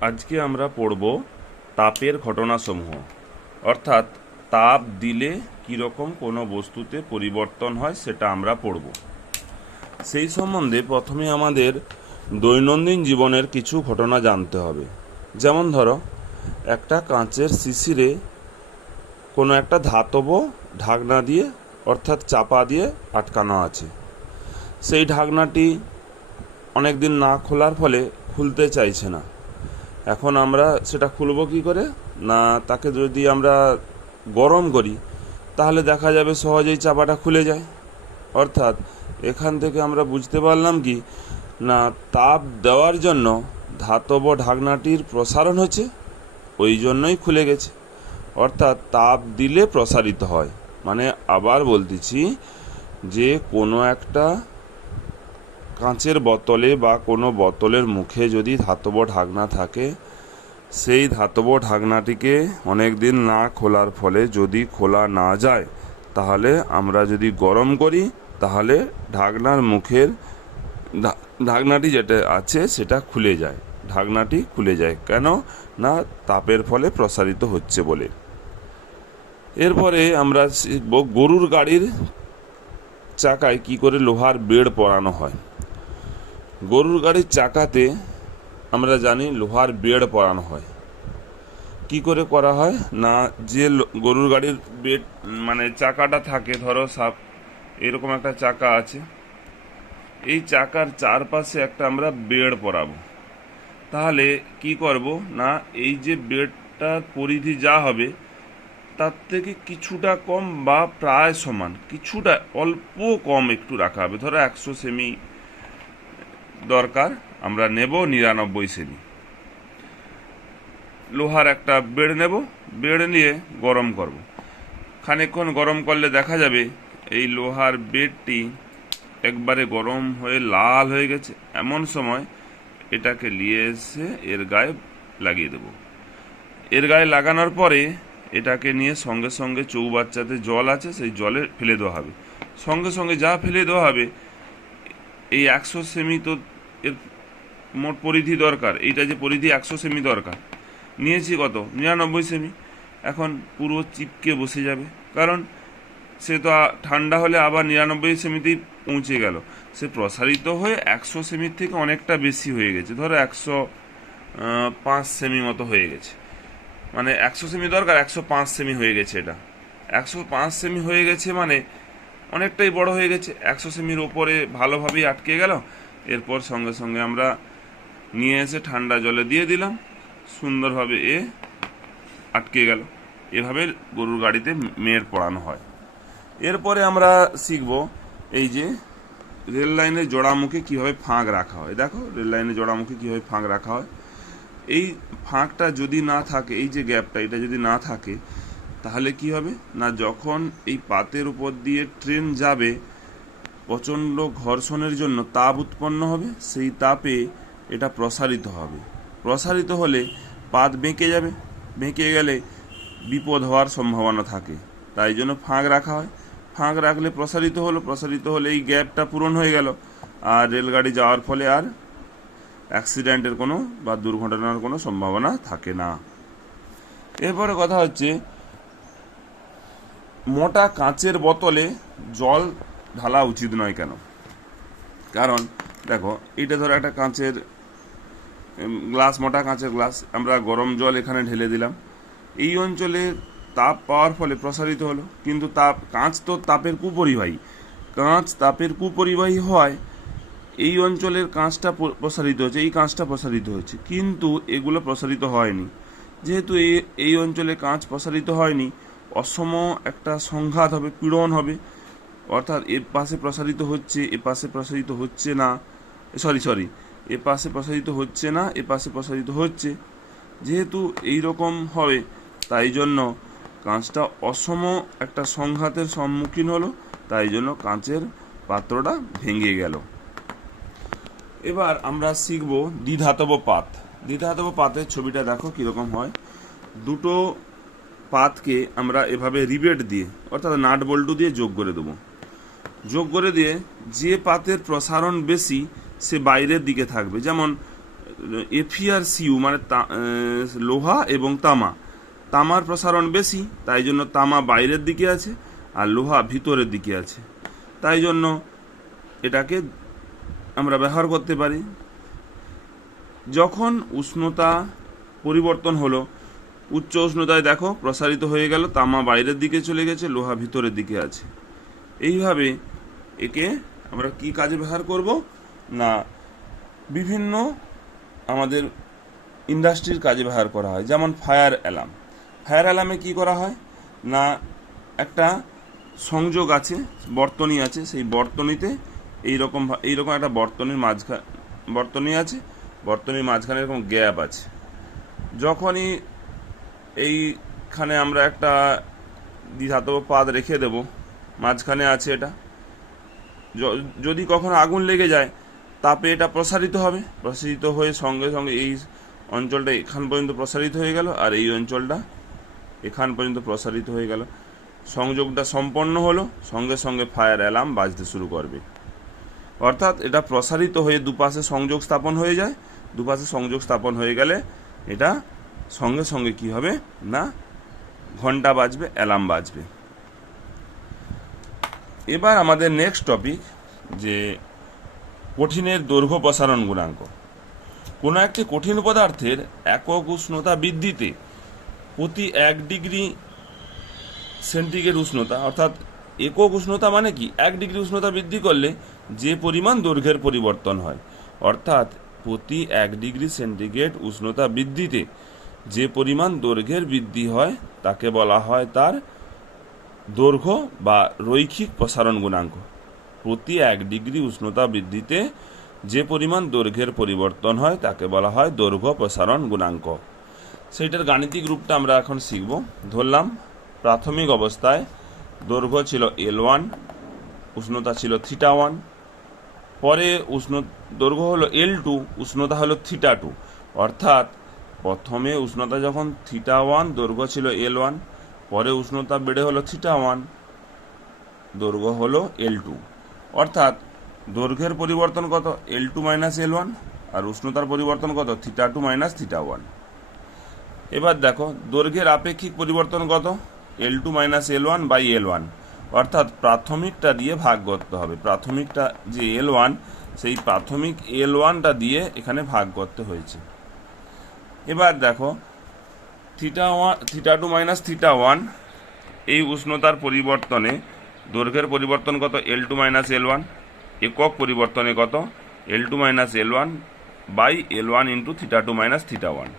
আজকে আমরা পড়ব তাপের ঘটনাসমূহ। অর্থাৎ, তাপ দিলে কীরকম কোনো বস্তুতে পরিবর্তন হয় সেটা আমরা পড়ব। সেই সম্বন্ধে প্রথমে আমাদের দৈনন্দিন জীবনের কিছু ঘটনা জানতে হবে। যেমন ধরো, একটা কাঁচের শিশিরে কোনো একটা ধাতব ঢাকনা দিয়ে, অর্থাৎ চাপা দিয়ে আটকানো আছে। সেই ঢাকনাটি অনেক দিন না খোলার ফলে খুলতে চাইছে না। এখন আমরা সেটা খুলব কি করে? না, তাকে যদি আমরা গরম করি, তাহলে দেখা যাবে সহজেই চাপাটা খুলে যায়। অর্থাৎ এখান থেকে আমরা বুঝতে পারলাম কি? না, তাপ দেওয়ার জন্য ধাতব ঢাকনাটির প্রসারণ হচ্ছে, ওই জন্যই খুলে গেছে। অর্থাৎ তাপ দিলে প্রসারিত হয়। মানে আবার বলতেছি যে কোনো একটা কাঁচের বোতলে বা কোনো বোতলের মুখে যদি ধাতব ঢাকনা থাকে, সেই ধাতব ঢাকনাটিকে অনেক দিন না খোলার ফলে যদি খোলা না যায়, তাহলে আমরা যদি গরম করি, তাহলে ঢাকনার মুখের ঢাকনাটি যেটা আছে সেটা খুলে যায়। ঢাকনাটি খুলে যায়। কেন? না, তাপের ফলে প্রসারিত হচ্ছে বলে। এরপরে আমরা গরুর গাড়ির চাকায় কি করে লোহার বেড় পরানো হয়। গরুর গাড়ির চাকাতে আমরা জানি লোহার বেড় পরানো হয়। কি করে করা হয়? না, যে গরুর গাড়ির বেড মানে চাকাটা থাকে, ধরো সাপ, এরকম একটা চাকা আছে। এই চাকার চারপাশে একটা আমরা বেড় পরাবো। তাহলে কি করব? না, এই যে বেডটার পরিধি যা হবে, তার থেকে কিছুটা কম বা প্রায় সমান, কিছুটা অল্প কম একটু রাখা হবে। ধরো একশো সেমি দরকার, আমরা নেব নিরানব্বই সেমি লোহার একটা বেড় নেব, বেড় নিয়ে গরম করব। খানিকক্ষণ গরম করলে দেখা যাবে এই লোহার বেডটি একবারে গরম হয়ে লাল হয়ে গেছে। এমন সময় এটাকে নিয়ে এসে এর গায়ে লাগিয়ে দেব। এর গায়ে লাগানোর পরে এটাকে নিয়ে সঙ্গে সঙ্গে চৌবাচ্চাতে জল আছে, সেই জলে ফেলে দেওয়া হবে। সঙ্গে সঙ্গে যা ফেলে দেওয়া হবে এই একশো সেমি তো এর মোট পরিধি দরকার। এইটা যে পরিধি একশো সেমি দরকার। নিয়েছি কত? নিরানব্বই সেমি। এখন পুরো চিপকে বসে যাবে। কারণ সে তো ঠান্ডা হলে আবার নিরানব্বই সেমিতেই পৌঁছে গেল। সে প্রসারিত হয়ে একশো সেমির থেকে অনেকটা বেশি হয়ে গেছে। ধরো একশো পাঁচ সেমি মতো হয়ে গেছে। মানে একশো সেমি দরকার, একশো পাঁচ সেমি হয়ে গেছে এটা। একশো পাঁচ সেমি হয়ে গেছে মানে অনেকটাই বড় হয়ে গেছে। একশো সেমির ওপরে ভালোভাবেই আটকে গেল। এরপর সঙ্গে সঙ্গে আমরা নিয়ে এসে ঠান্ডা জলে দিয়ে দিলাম। সুন্দরভাবে এ আটকে গেল। এভাবে গরুর গাড়িতে মেয়ের পড়ানো হয়। এরপরে আমরা শিখব এই যে রেল লাইনের জোড়ামুখে কীভাবে ফাঁক রাখা হয়। দেখো, রেল লাইনের জোড়ামুখে কীভাবে ফাঁক রাখা হয়। এই ফাঁকটা যদি না থাকে, এই যে গ্যাপটা, এটা যদি না থাকে তাহলে কি হবে? না, যখন এই পাতের উপর দিয়ে ট্রেন যাবে, প্রচণ্ড ঘর্ষণের জন্য তাপ উৎপন্ন হবে, সেই তাপে এটা প্রসারিত হবে। প্রসারিত হলে পাত বেঁকে যাবে। বেঁকে গেলে বিপদ হওয়ার সম্ভাবনা থাকে। তাই জন্য ফাঁক রাখা হয়। ফাঁক রাখলে প্রসারিত হলো। প্রসারিত হলে এই গ্যাপটা পূরণ হয়ে গেল। আর রেলগাড়ি যাওয়ার ফলে আর অ্যাক্সিডেন্টের কোনো বা দুর্ঘটনার কোনো সম্ভাবনা থাকে না। এরপরে কথা হচ্ছে মোটা কাঁচের বোতলে জল ঢালা উচিত নয় কেন? কারণ, দেখো, এটা ধরো একটা কাঁচের গ্লাস, মোটা কাঁচের গ্লাস, আমরা গরম জল এখানে ঢেলে দিলাম। এই অঞ্চলে তাপ পাওয়ার ফলে প্রসারিত হলো, কিন্তু তাপ, কাঁচ তো তাপের কুপরিবাহী। কাঁচ তাপের কুপরিবাহী হয়, এই অঞ্চলের কাঁচটা প্রসারিত হচ্ছে এই কাঁচটা প্রসারিত হচ্ছে কিন্তু এগুলো প্রসারিত হয়নি। যেহেতু এই এই অঞ্চলে কাঁচ প্রসারিত হয়নি অসম একটা সংঘাত হবে, পীড়ন হবে। অর্থাৎ এ পাশে প্রসারিত হচ্ছে, এ পাশে প্রসারিত হচ্ছে না। সরি সরি, এ পাশে প্রসারিত হচ্ছে না, এ পাশে প্রসারিত হচ্ছে। যেহেতু এই রকম হবে, তাই জন্য কাঁচটা অসম একটা সংঘাতের সম্মুখীন হলো, তাই জন্য কাঁচের পাত্রটা ভেঙে গেল। এবার আমরা শিখব দ্বিধাতব পাত। দ্বিধাতব পাতের ছবিটা দেখো কীরকম হয়। দুটো পাতকে আমরা এভাবে রিবেট দিয়ে, অর্থাৎ নাট বল্টু দিয়ে যোগ করে দেবো। যোগ করে দিয়ে যে পাতের প্রসারণ বেশি, সে বাইরের দিকে থাকবে। যেমন এফি আর সিউ মানে লোহা এবং তামা। তামার প্রসারণ বেশি, তাই জন্য তামা বাইরের দিকে আছে আর লোহা ভিতরের দিকে আছে। তাই জন্য এটাকে আমরা ব্যবহার করতে পারি। যখন উষ্ণতা পরিবর্তন হলো উচ্চ উষ্ণতায় দেখো প্রসারিত হয়ে গেল, তামা বাইরের দিকে চলে গেছে, লোহা ভিতরের দিকে আছে। এইভাবে একে আমরা কি কাজে ব্যবহার করব? না, বিভিন্ন আমাদের ইন্ডাস্ট্রির কাজে ব্যবহার করা হয়, যেমন ফায়ার অ্যালার্ম। ফায়ার অ্যালার্মে কি করা হয়? না, একটা সংযোগ আছে, বর্তনী আছে, সেই বর্তনীতে এইরকম এইরকম একটা বর্তনীর মাঝখানে বর্তনী আছে, বর্তনীর মাঝখানে এরকম গ্যাপ আছে। যখনই এইখানে আমরা একটা ধাতব পাত রেখে দেব। মাঝখানে আছে এটা। যদি কখনো আগুন লেগে যায়, তাপে এটা প্রসারিত হবে। প্রসারিত হয়ে সঙ্গে সঙ্গে এই অঞ্চলটা এখান পর্যন্ত প্রসারিত হয়ে গেল, আর এই অঞ্চলটা এখান পর্যন্ত প্রসারিত হয়ে গেল। সংযোগটা সম্পন্ন হলো, সঙ্গে সঙ্গে ফায়ার অ্যালার্ম বাজতে শুরু করবে। অর্থাৎ এটা প্রসারিত হয়ে দুপাশে সংযোগ স্থাপন হয়ে যায়। দুপাশে সংযোগ স্থাপন হয়ে গেলে এটা সঙ্গে সঙ্গে কি হবে? না ঘণ্টা বাজবে অ্যালার্ম বাজবে। এবার আমাদের নেক্সট টপিক যে কঠিনের দৈর্ঘ্য প্রসারণ গুণাঙ্ক। কোনো একটি কঠিন পদার্থের একক উষ্ণতা বৃদ্ধিতে প্রতি এক ডিগ্রি সেন্টিগ্রেড উষ্ণতা, অর্থাৎ একক উষ্ণতা মানে কি? এক ডিগ্রি উষ্ণতা বৃদ্ধি করলে যে পরিমাণ দৈর্ঘ্যের পরিবর্তন হয়, অর্থাৎ প্রতি এক ডিগ্রি সেন্টিগ্রেড উষ্ণতা বৃদ্ধিতে যে পরিমাণ দৈর্ঘ্যের বৃদ্ধি হয়, তাকে বলা হয় তার দৈর্ঘ্য বা রৈখিক প্রসারণ গুণাঙ্ক। প্রতি এক ডিগ্রি উষ্ণতা বৃদ্ধিতে যে পরিমাণ দৈর্ঘ্যের পরিবর্তন হয়, তাকে বলা হয় দৈর্ঘ্য প্রসারণ গুণাঙ্ক। সেইটার গাণিতিক রূপটা আমরা এখন শিখব। ধরলাম, প্রাথমিক অবস্থায় দৈর্ঘ্য ছিল এল ওয়ান উষ্ণতা ছিল থিটা ওয়ান পরে উষ্ণ, দৈর্ঘ্য হলো এল টু উষ্ণতা হলো থিটা টু অর্থাৎ প্রথমে উষ্ণতা যখন থিটা ওয়ান দৈর্ঘ্য ছিল এল ওয়ান পরে উষ্ণতা বেড়ে হলো থিটা ওয়ান দৈর্ঘ্য হলো এল টু অর্থাৎ দৈর্ঘ্যের পরিবর্তন কত? L two minus L one আর উষ্ণতার পরিবর্তন কত? Theta two minus theta one এবার দেখো, দৈর্ঘ্যের আপেক্ষিক পরিবর্তন কত? L two minus L one by L one অর্থাৎ প্রাথমিকটা দিয়ে ভাগ করতে হবে। প্রাথমিকটা যে এল ওয়ান সেই প্রাথমিক এল ওয়ানটা দিয়ে এখানে ভাগ করতে হয়েছে। এবার দেখো theta one theta two minus theta one এই উষ্ণতার পরিবর্তনে দৈর্ঘ্যের পরিবর্তন কত? L two minus L one একক পরিবর্তনে কত? L two minus L one by L one into theta two minus theta one